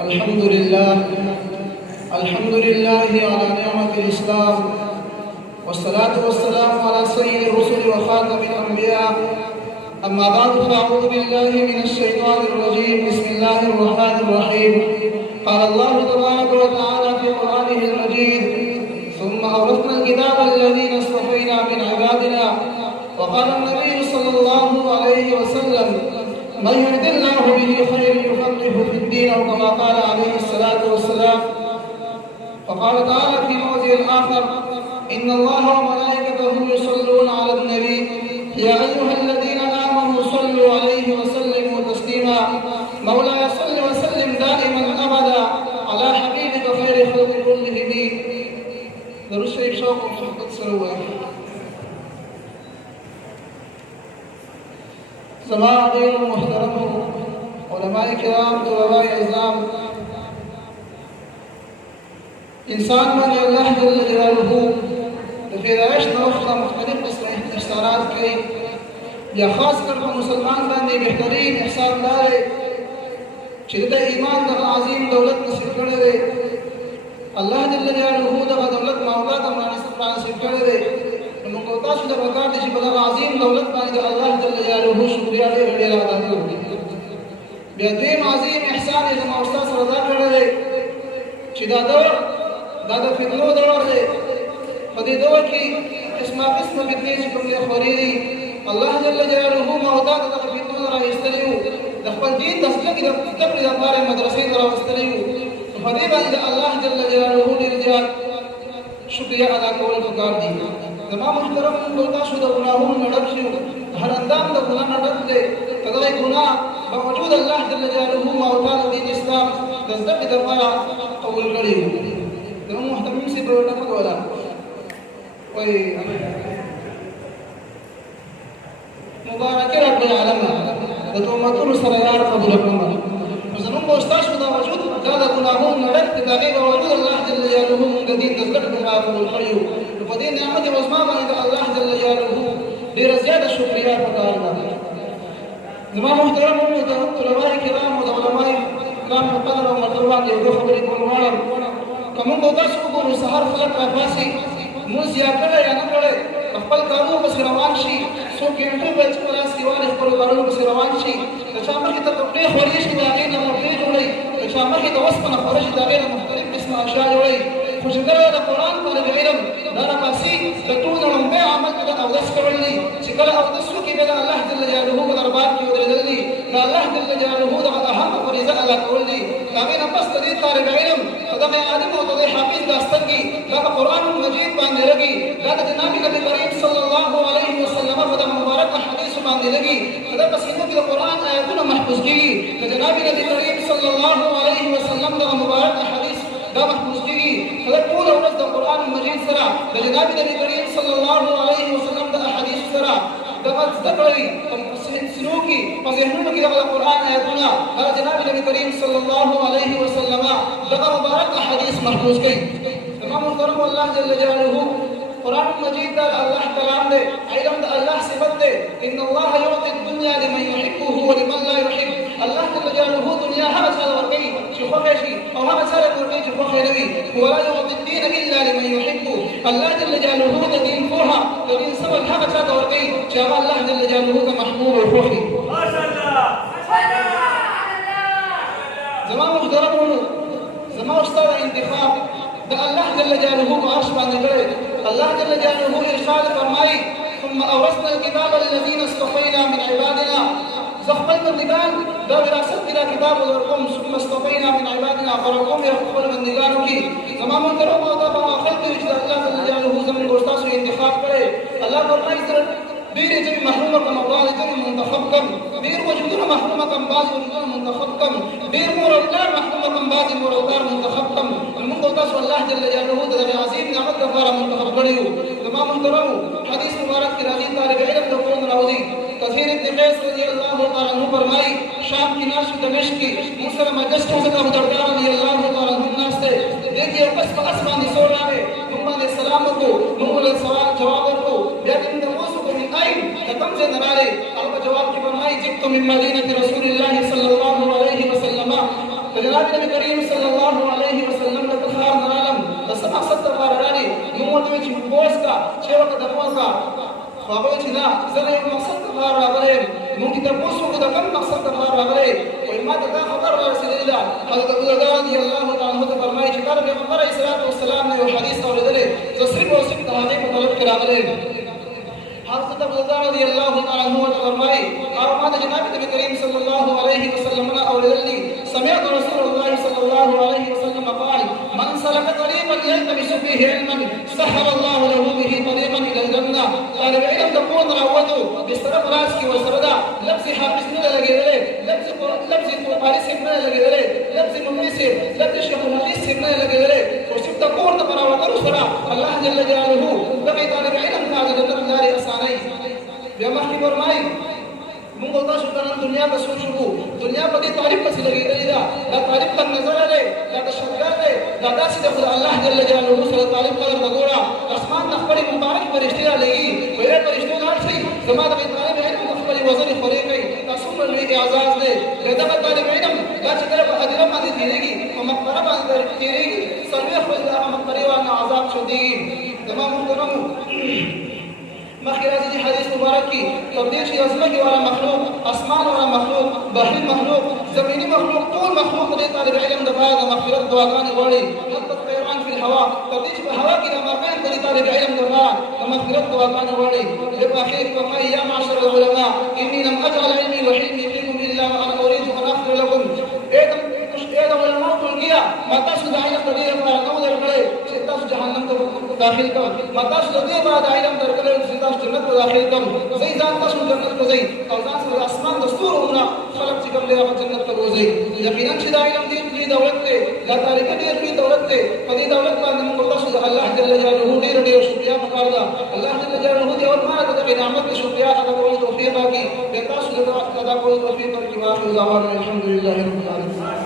الحمد لله على نعمة الإسلام، والصلاة والسلام على سيد الرسل وخاتم الأنبياء. أما بعد، فأعوذ بالله من الشيطان الرجيم. بسم الله الرحمن الرحيم. قال الله تبارك وتعالى في قرآنه المجيد: ثم أورثنا الكتاب الذين اصطفينا من عبادنا. وقال النبي صلى الله عليه وسلم: من يرد الله به خير يفقهه في الدين، أو كما قال عليه الصلاة والسلام. وقال تعالى في موضع آخر: إن الله وملائكته يصلون على النبي يا أيها الذين آمنوا صلوا عليه وسلموا تسليما. مولاي صل وسلم دائما أبدا على حبيبك خير خلق كلهم. درود شریف شوق و محبت سره وایي. زما ډېر محترم علماء کرام، طلباء اعظام، انسان باندې الله جل جلاله د پیدایش نه وخته مختلف قسم احسانات کوي. یا خاص کر په مسلمان باندې بهترین احسان دا دی چې د ایمان د عظیم دولت نصیب کړی دی. الله جل جلاله دغه دولت مولا ته نصیب کړی دی. نو موږ تاسو ته پکار دي چې په دغه عظیم دولت باندې الله جل جلاله شکریا ډېر ادا کړو. بیا دویم عظیم احسان یې زما استاد سره دا کړی دی چې دا دور دا د فتنو دور دی. په دې دور کې قسمه قسمه فتنې چې کوم دي خورې دي، الله جل جلاله مولا ته دغه فتنو راویستلی وو. د خپل دین د زدهکړې د زدهکړې لپاره مدرسې ته راوستلی وو. په دې باندې الله جل جلاله ډېر زیات شکریا ادا کول پکار دي. زما محترم تاسو د ګناهونو نه ډک شئ، هر اندام د ګناه نه ډک دی. که دغه ګناه باوجود الله جل جلاله مولا ته دین اسلام د زدهکړې لپاره قبول کړی وو. زموږ محترم صاحب ورته کوله وایي مبارکي راکړئ عالمه د تهمتونو سره یار قبوله کړمه. نو زموږ به ستاسو دا وجود دا د ګناهونو نه ډک دی، د هغې باوجود الله جل جلاله مونږ د دین د زدهکړې لپاره قبول کړی وو. نو په دې نعمت عظما باندې د الله جل جلاله ډېره زیاته شکریا پکار ده. زما محترمو د طلباء کرامو د علماء کرامو په قدر او مرتبه باندې یو دوه خبرې کول غواړم. که موږ به تاسو وګورو سهار خلک راپاڅي، لمونځ یا کړی یا نه کړی، خپل کارونو پسې روان شي. څوک انټرو به چې په لاس کې والي خپلو کارونو پسې روان شي. د چا مخې ته کپړې خورې شي، د هغې نه موقع جوړوي. د چا مخې ته اوسپنه خوره شي، د هغې نه مختلف قسمه اشیا جوړوي. خو چې کله د قرآن طالب علم دا راپاڅي، د ټول نه لومړی عمل به د اودس کول دي. چې کله اودس وکړي بیا د الله جل جلاله په دربار کې ودرېدل دي. د الله جل جلاله دغه اهمه فریضه ادا کول دي. د هغې نه پس د دې طالب علم په دغه عالم او دغه حافظ دا سترګې دا په قرآن مجید باندې لګي، دا د جناب نبي کریم صلی الله علیه وسلم په دغه مبارک حدیثو باندې لګي. په دغه سینو کې د قرآن آیاتونه محفوظ کېږي. د جناب نبي کریم صلی الله علیه وسلم دغه مبارک حدیث دا محفوظ کېږي. خلک ټوله ورځ د قرآن مجید سره د جناب نبي کریم صلی الله علیه وسلم د احادیثو سره دغه زده کړوي. په سینو کې په ذهنونو کې دغه قرآن آیاتونه هغه جناب نبي کریم صلی الله علیه وسلم دغه مبارک احادیث محفوظ کوي. زما محترمو الله جل جلاله قرآن مجید دا الله کلام دی، علم دا الله صفت دی. ان الله یعطي الدنیا لمن يحبه ولمن لا يحب. الله جل جلاله دنیا هغه چا ته ورکوي چې خوښه شي، او هغه چا ته ورکوي چې خوښه نه وي. ولا يعطي الدین الا لمن يحبه. الله جل جلاله د دین پوهه د دین صبر هغه چا ته ورکوي چې هغه الله جل جلاله ته محبوب او خوښ وي. ماشاءالله. زما محترمونو، زما استاد انتخاب د الله جل جلاله په عرش باندې کړی. الله جل جلاله ارشاد فرمایي: ثم اورثنا الكتاب الذين اصطفينا من عبادنا. زه خپل بندګان دا وراثت کې دا کتاب ورکوم. ثم اصطفينا من عبادنا، فرقوم یې خپل بندګانو کې. زما محترمو دا په آخر کې چې الله جل جلاله زموږ ستاسو انتخاب کړی. الله فرمایي: ډېرې ځینې محرومه کړم او بعضې ځینې منتخب کړم. ډېر وجودونه محرومه کړم، بعضې وجودونه منتخب کړم. ډېر مور او پلار محرومه کړم، بعضې مور او پلار منتخب کړم. موږ او تاسو الله جل جلاله د دغه عظیم نعمت لپاره منتخب کړي یو. زما محترمو حدیث مبارک کې راځي، طالب علم د قوم راوځي. کثیر ابن قیس رضی الله تعالی عنہ فرمایي: شام کې ناست دمشق کې موږ سره مجلس ته ځکه ابو درداء رضی الله تعالی عنہ ناست دی. دې کې یو کس په اس باندې سور راغی، موږ باندې سلام وکړو، موږ له سوال جواب ورکړو. بیا دې د موږ من اين د کوم ځای نه راغلی؟ هغه په جواب کې فرمایي: جئت من مدینة رسول الله صلی الله علیه وسلم. د جناب جناب نبی کریم صلی الله علیه وسلم له خار نرالم د څه مقصد لپاره راغلي موږ ورته وایو چې پوس کا چې وخت د پوس کا هغه چې نه زه د یو مقصد لپاره راغلی موږ ته پوس وکړو د کوم مقصد لپاره راغلی وایي ما ته دا خبر رارسېدلې ده حضرت ابودرداء رضي الله تعالی عنه ته فرمایي چې تا د پیغمبر علیه الصلاة والسلام نه یو حدیث اورېدلی زه صرف او صرف د هغې په طلب کې راغلی حضرت ابودرداء رضي الله تعالی عنه ته فرمایي هغه ما د جناب نبي کریم صلی الله علیه وسلم نه اورېدل سمعت رسول الله صلى الله عليه وسلم قال من سلك طريقا يلتمس فيه علما سهل الله له به طريقا الى الجنه طالب علم تكون راوته بسبب راسك وسردا لفظ حافظ نه لګېدلې لفظ فارس نه لګېدلې لفظ مفسر لفظ شيخ الحديث نه لګېدلې او چې تكون د پراوتر سره الله جل جلاله دغه طالب علم ته د جنت لارې اساني بیا مخکې فرمایي موږ تاسو ته نن دنیا ته سوچو دنیا په دې تعریف پسې لګېدلې ده دا تعریف تر نظر دی دا د شرګار دی دا داسې د خدای الله جل جلاله سره تعریف قدر د ګوره اسمان د خپلې مبارک فرشتې رالېږي وایي فرشتو لاړ شئ زما د طالب علم د خپلې وزرې خورې کوي دا څومره لوی اعزاز دی د دغه طالب علم دا چې کله په هدیره باندې تېرېږي په مقبره باندې تېرېږي څلوېښت ورځې د هغه مقبرې والا عذاب شدېږي زما محترمو مخکې راځي چې حدیث مبارک کې تر دې چې ځمکې والا مخلوق اسمان والا مخلوق بحري مخلوق زمیني مخلوق ټول مخلوق د طالب علم دپاره د مغفرت دعاګانې غواړي حتی الطيران فی الهوا تر دې چې په هوا کې د مرغان د طالب علم دپاره د مغفرت دعاګانې غواړي په اخر کې فرمایي یا معشر العلماء انی لم اجعل علمي وحلمي فیکم الا وانا اريد ان اغفر لكم د علماء ټولګیا ما تاسو د علم د دې لپاره نو درکړی چې تاسو جهنم ته داخل کړئ ما تاسو د دې بعد علم درکړی چې تاسو جنت ته داخل کړئ زه ځان تاسو جنت ته ځئ او ځان سره اسمان د ستورو خلق چې کوم دی هغه جنت ته وځي یقینا چې دا علم دې دولت دی دا تاریخ دې دولت دی په دې دولت باندې موږ تاسو د الله جل جلاله ډېر شکریا پکار ده الله جل جلاله دې اور ما د نعمت شکریا ادا کولو توفیق راکړي تاسو د ادا کولو توفیق ورکړي واخر دعوانا الحمد لله رب العالمین